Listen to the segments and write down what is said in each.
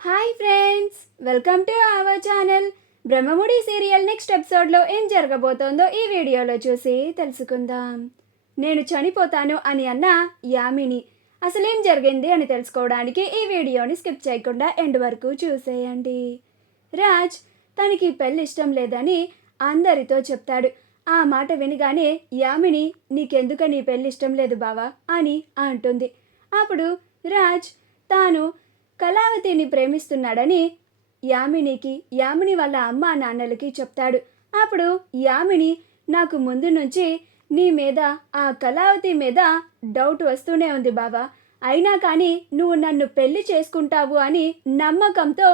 Hi friends, welcome to our channel. Brahmamudi serial next ఎపిసోడ్లో ఏం జరగబోతోందో ఈ వీడియోలో చూసి తెలుసుకుందాం. నేను చనిపోతాను అని అన్న యామిని అసలేం జరిగింది అని తెలుసుకోవడానికి ఈ వీడియోని స్కిప్ చేయకుండా ఎండ్ వరకు చూసేయండి. రాజ్ తనకి పెళ్ళి ఇష్టం లేదని అందరితో చెప్తాడు. ఆ మాట వినగానే యామిని నీకెందుకని పెళ్ళి ఇష్టం లేదు బావా అని అంటుంది. అప్పుడు రాజ్ తాను కళావతిని ప్రేమిస్తున్నాడని యామిని వాళ్ళ అమ్మ నాన్నలకి చెప్తాడు. అప్పుడు యామిని నాకు ముందు నుంచి నీ మీద ఆ కళావతి మీద డౌట్ వస్తూనే ఉంది బావా, అయినా కానీ నువ్వు నన్ను పెళ్లి చేసుకుంటావు అని నమ్మకంతో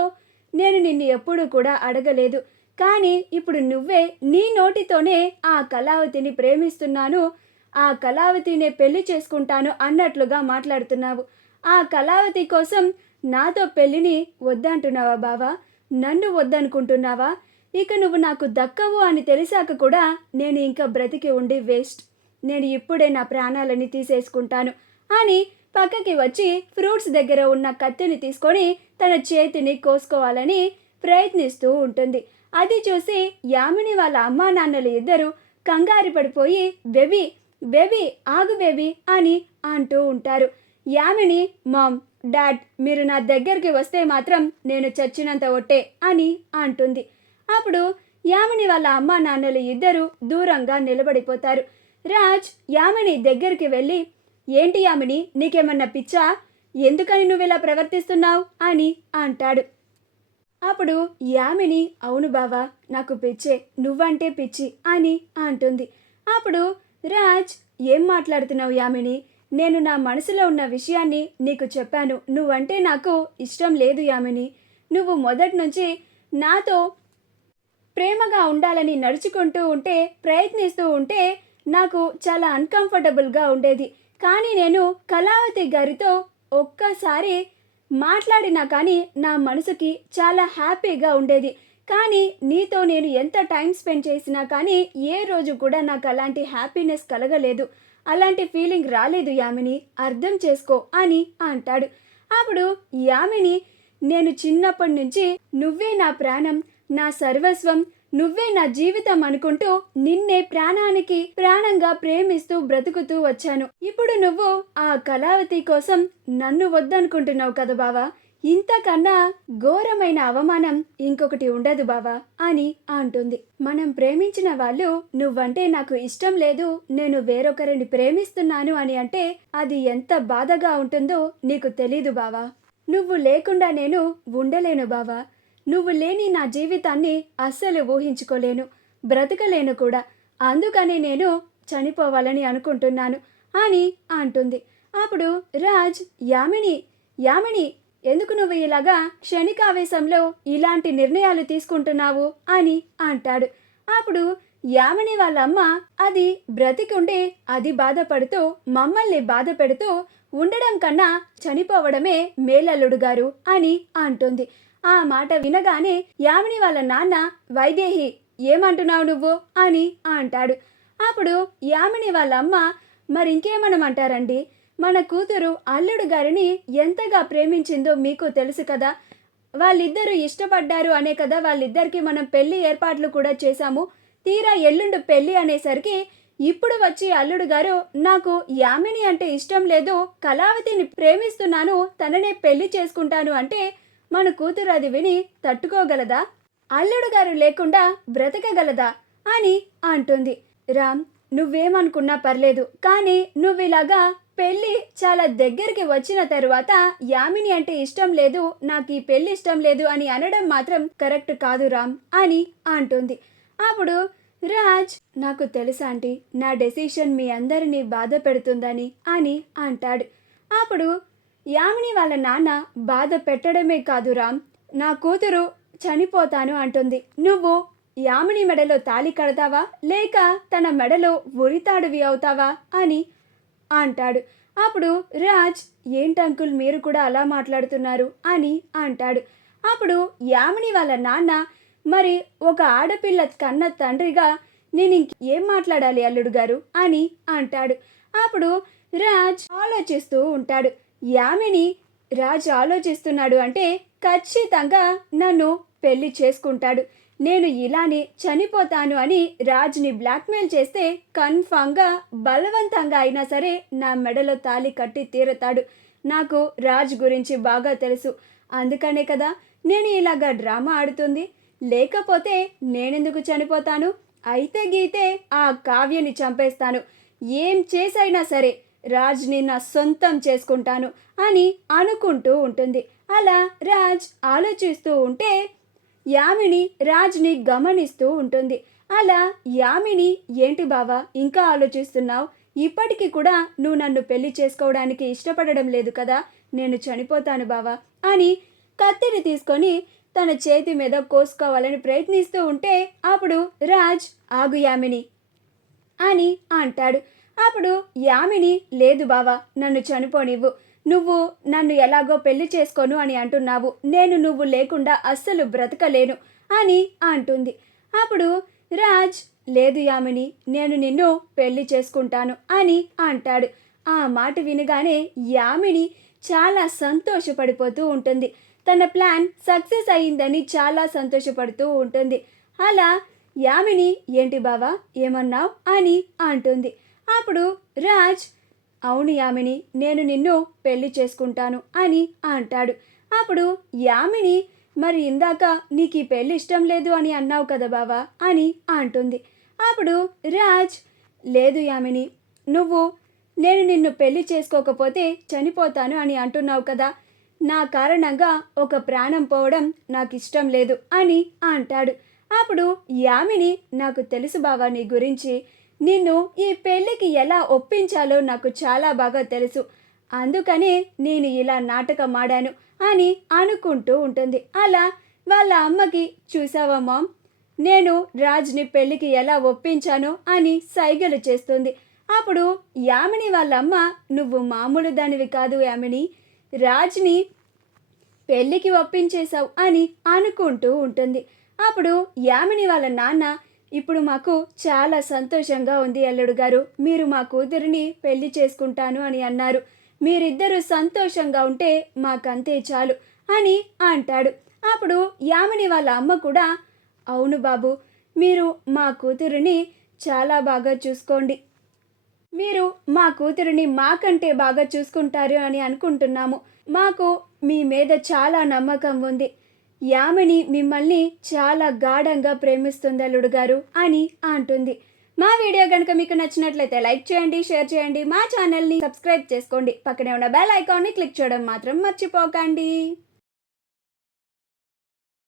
నేను నిన్ను ఎప్పుడూ కూడా అడగలేదు. కానీ ఇప్పుడు నువ్వే నీ నోటితోనే ఆ కళావతిని ప్రేమిస్తున్నాను, ఆ కళావతినే పెళ్లి చేసుకుంటాను అన్నట్లుగా మాట్లాడుతున్నావు. ఆ కళావతి కోసం నాతో పెళ్ళిని వద్దంటున్నావా బావా? నన్ను వద్దనుకుంటున్నావా? ఇక నువ్వు నాకు దక్కవు అని తెలిసాక కూడా నేను ఇంకా బ్రతికి ఉండి వేస్ట్. నేను ఇప్పుడే నా ప్రాణాలని తీసేసుకుంటాను అని పక్కకి వచ్చి ఫ్రూట్స్ దగ్గర ఉన్న కత్తిని తీసుకొని తన చేతిని కోసుకోవాలని ప్రయత్నిస్తూ ఉంటుంది. అది చూసి యామిని వాళ్ళ అమ్మా నాన్నలు ఇద్దరు కంగారు పడిపోయి బేబీ బేబీ ఆగు బేబీ అని అంటూ ఉంటారు. యామిని మామ్ డాడ్ మీరు నా దగ్గరికి వస్తే మాత్రం నేను చచ్చినంత ఒట్టే అని అంటుంది. అప్పుడు యామిని వాళ్ళ అమ్మా నాన్నలు ఇద్దరు దూరంగా నిలబడిపోతారు. రాజ్ యామిని దగ్గరికి వెళ్ళి ఏంటి యామిని, నీకేమన్నా పిచ్చా? ఎందుకని నువ్వు ఇలా ప్రవర్తిస్తున్నావు అని అంటాడు. అప్పుడు యామిని అవును బావా నాకు పిచ్చే, నువ్వంటే పిచ్చి అని అంటుంది. అప్పుడు రాజ్ ఏం మాట్లాడుతున్నావు యామిని? నేను నా మనసులో ఉన్న విషయాన్ని నీకు చెప్పాను. నువ్వంటే నాకు ఇష్టం లేదు యామిని. నువ్వు మొదటి నుంచి నాతో ప్రేమగా ఉండాలని నడుచుకుంటూ ఉంటే ప్రయత్నిస్తూ ఉంటే నాకు చాలా అన్కంఫర్టబుల్గా ఉండేది. కానీ నేను కళావతి గారితో ఒక్కసారి మాట్లాడినా కానీ నా మనసుకి చాలా హ్యాపీగా ఉండేది. కానీ నీతో నేను ఎంత టైం స్పెండ్ చేసినా కానీ ఏ రోజు కూడా నాకు అలాంటి హ్యాపీనెస్ కలగలేదు, అలాంటి ఫీలింగ్ రాలేదు యామిని, అర్థం చేసుకో అని అంటాడు. అప్పుడు యామిని నేను చిన్నప్పటి నుంచి నువ్వే నా ప్రాణం, నా సర్వస్వం, నువ్వే నా జీవితం అనుకుంటూ నిన్నే ప్రాణానికి ప్రాణంగా ప్రేమిస్తూ బ్రతుకుతూ వచ్చాను. ఇప్పుడు నువ్వు ఆ కళావతి కోసం నన్ను వద్దనుకుంటున్నావు కదా బావా, ఇంతకన్నా ఘోరమైన అవమానం ఇంకొకటి ఉండదు బావా అని అంటుంది. మనం ప్రేమించిన వాళ్ళు నువ్వంటే నాకు ఇష్టం లేదు, నేను వేరొకరిని ప్రేమిస్తున్నాను అని అంటే అది ఎంత బాధగా ఉంటుందో నీకు తెలీదు బావా. నువ్వు లేకుండా నేను ఉండలేను బావా. నువ్వు లేని నా జీవితాన్ని అస్సలు ఊహించుకోలేను, బ్రతకలేను కూడా. అందుకని నేను చనిపోవాలని అనుకుంటున్నాను అని అంటుంది. అప్పుడు రాజ్ యామిని యామిని ఎందుకు నువ్వు ఇలాగా క్షణికావేశంలో ఇలాంటి నిర్ణయాలు తీసుకుంటున్నావు అని అంటాడు. అప్పుడు యామిని వాళ్ళమ్మ అది బ్రతికుంటే అది బాధపడుతూ మమ్మల్ని బాధ పెడుతూ ఉండడం కన్నా చనిపోవడమే మేలల్లుడు గారు అని అంటుంది. ఆ మాట వినగానే యామిని వాళ్ళ నాన్న వైదేహి ఏమంటున్నావు నువ్వు అని అంటాడు. అప్పుడు యామిని వాళ్ళమ్మ మరింకేమనమంటారండి, మన కూతురు అల్లుడు గారిని ఎంతగా ప్రేమించిందో మీకు తెలుసు కదా, వాళ్ళిద్దరూ ఇష్టపడ్డారు అనే కదా వాళ్ళిద్దరికి మనం పెళ్లి ఏర్పాట్లు కూడా చేశాము. తీరా ఎల్లుండి పెళ్లి అనేసరికి ఇప్పుడు వచ్చి అల్లుడు గారు నాకు యామిని అంటే ఇష్టం లేదు, కళావతిని ప్రేమిస్తున్నాను, తననే పెళ్లి చేసుకుంటాను అంటే మన కూతురు అది విని తట్టుకోగలదా? అల్లుడు గారు లేకుండా బ్రతకగలదా అని అంటుంది. రామ్ నువ్వేమనుకున్నా పర్లేదు, కానీ నువ్విలాగా పెళ్ళి చాలా దగ్గరికి వచ్చిన తరువాత యామిని అంటే ఇష్టం లేదు, నాకు ఈ పెళ్ళి ఇష్టం లేదు అని అనడం మాత్రం కరెక్ట్ కాదు రామ్ అని అంటుంది. అప్పుడు రాజ్ నాకు తెలుసా ఆంటీ, నా డెసిషన్ మీ అందరినీ బాధ పెడుతుందని అని అంటాడు. అప్పుడు యామిని వాళ్ళ నాన్న బాధ పెట్టడమే కాదు రామ్, నా కూతురు చనిపోతాను అంటుంది, నువ్వు యామిని మెడలో తాళి కడతావా లేక తన మెడలో ఉరితాడువి అవుతావా అని అంటాడు. అప్పుడు రాజ్ ఏంటంకుల్ మీరు కూడా అలా మాట్లాడుతున్నారు అని అంటాడు. అప్పుడు యామిని వాళ్ళ నాన్న మరి ఒక ఆడపిల్ల కన్న తండ్రిగా నేను ఇంకేం మాట్లాడాలి అల్లుడు గారు అని అంటాడు. అప్పుడు రాజ్ ఆలోచిస్తూ ఉంటాడు. యామిని రాజ్ ఆలోచిస్తున్నాడు అంటే ఖచ్చితంగా నన్ను పెళ్లి చేసుకుంటాడు. నేను ఇలానే చనిపోతాను అని రాజ్ని బ్లాక్మెయిల్ చేస్తే కన్ఫామ్గా బలవంతంగా అయినా సరే నా మెడలో తాళి కట్టి తీరతాడు. నాకు రాజ్ గురించి బాగా తెలుసు. అందుకనే కదా నేను ఇలాగా డ్రామా ఆడుతుంది. లేకపోతే నేనెందుకు చనిపోతాను? అయితే గీతే ఆ కావ్యని చంపేస్తాను. ఏం చేసైనా సరే రాజ్ని నా సొంతం చేసుకుంటాను అని అనుకుంటూ ఉంటుంది. అలా రాజ్ ఆలోచిస్తూ ఉంటే యామిని రాజ్ని గమనిస్తూ ఉంటుంది. అలా యామిని, ఏంటి బావా ఇంకా ఆలోచిస్తున్నావు? ఇప్పటికీ కూడా నువ్వు నన్ను పెళ్లి చేసుకోవడానికి ఇష్టపడడం లేదు కదా? నేను చనిపోతాను బావా అని కత్తిని తీసుకొని తన చేతి మీద కోసుకోవాలని ప్రయత్నిస్తూ ఉంటే అప్పుడు రాజ్, ఆగు యామిని అని అంటాడు. అప్పుడు యామిని, లేదు బావా, నన్ను చనిపోనివ్వు. నువ్వు నన్ను ఎలాగో పెళ్లి చేసుకోను అని అంటున్నావు. నేను నువ్వు లేకుండా అస్సలు బ్రతకలేను అని అంటుంది. అప్పుడు రాజ్, లేదు యామిని, నేను నిన్ను పెళ్లి చేసుకుంటాను అని అంటాడు. ఆ మాట వినగానే యామిని చాలా సంతోషపడిపోతూ ఉంటుంది. తన ప్లాన్ సక్సెస్ అయ్యిందని చాలా సంతోషపడుతూ ఉంటుంది. అలా యామిని, ఏంటి బావా ఏమన్నావు అని అంటుంది. అప్పుడు రాజ్, అవును యామిని, నేను నిన్ను పెళ్లి చేసుకుంటాను అని అంటాడు. అప్పుడు యామిని, మరి ఇందాక నీకు ఈ పెళ్లి ఇష్టం లేదు అని అన్నావు కదా బావా అని అంటుంది. అప్పుడు రాజ్, లేదు యామిని, నువ్వు నేను నిన్ను పెళ్లి చేసుకోకపోతే చనిపోతాను అని అంటున్నావు కదా, నా కారణంగా ఒక ప్రాణం పోవడం నాకు ఇష్టం లేదు అని అంటాడు. అప్పుడు యామిని, నాకు తెలుసు బావా నీ గురించి. నిన్ను ఈ పెళ్ళికి ఎలా ఒప్పించాలో నాకు చాలా బాగా తెలుసు. అందుకనే నేను ఇలా నాటకం ఆడాను అని అనుకుంటూ ఉంటుంది. అలా వాళ్ళ అమ్మకి, చూసావా మామ్, నేను రాజ్ని పెళ్ళికి ఎలా ఒప్పించానో అని సైగలు చేస్తుంది. అప్పుడు యామిని వాళ్ళ అమ్మ, నువ్వు మామూలు దానివి కాదు యామిని, రాజ్ని పెళ్ళికి ఒప్పించేశావు అని అనుకుంటూ ఉంటుంది. అప్పుడు యామిని వాళ్ళ నాన్న, ఇప్పుడు మాకు చాలా సంతోషంగా ఉంది అల్లుడు గారు, మీరు మా కూతురిని పెళ్లి చేసుకుంటాను అని అన్నారు. మీరిద్దరూ సంతోషంగా ఉంటే మాకంతే చాలు అని అంటాడు. అప్పుడు యామిని వాళ్ళ అమ్మ కూడా, అవును బాబు, మీరు మా కూతురిని చాలా బాగా చూసుకోండి. మీరు మా కూతురిని మాకంటే బాగా చూసుకుంటారు అని అనుకుంటున్నాము. మాకు మీ మీద చాలా నమ్మకం ఉంది. యామిని మిమ్మల్ని చాలా గాఢంగా ప్రేమిస్తుంది అల్లుడు గారు అని అంటుంది. మా వీడియో కనుక మీకు నచ్చినట్లయితే లైక్ చేయండి, షేర్ చేయండి, మా ఛానల్ని సబ్స్క్రైబ్ చేసుకోండి. పక్కనే ఉన్న బెల్ ఐకాన్ని క్లిక్ చేయడం మాత్రం మర్చిపోకండి.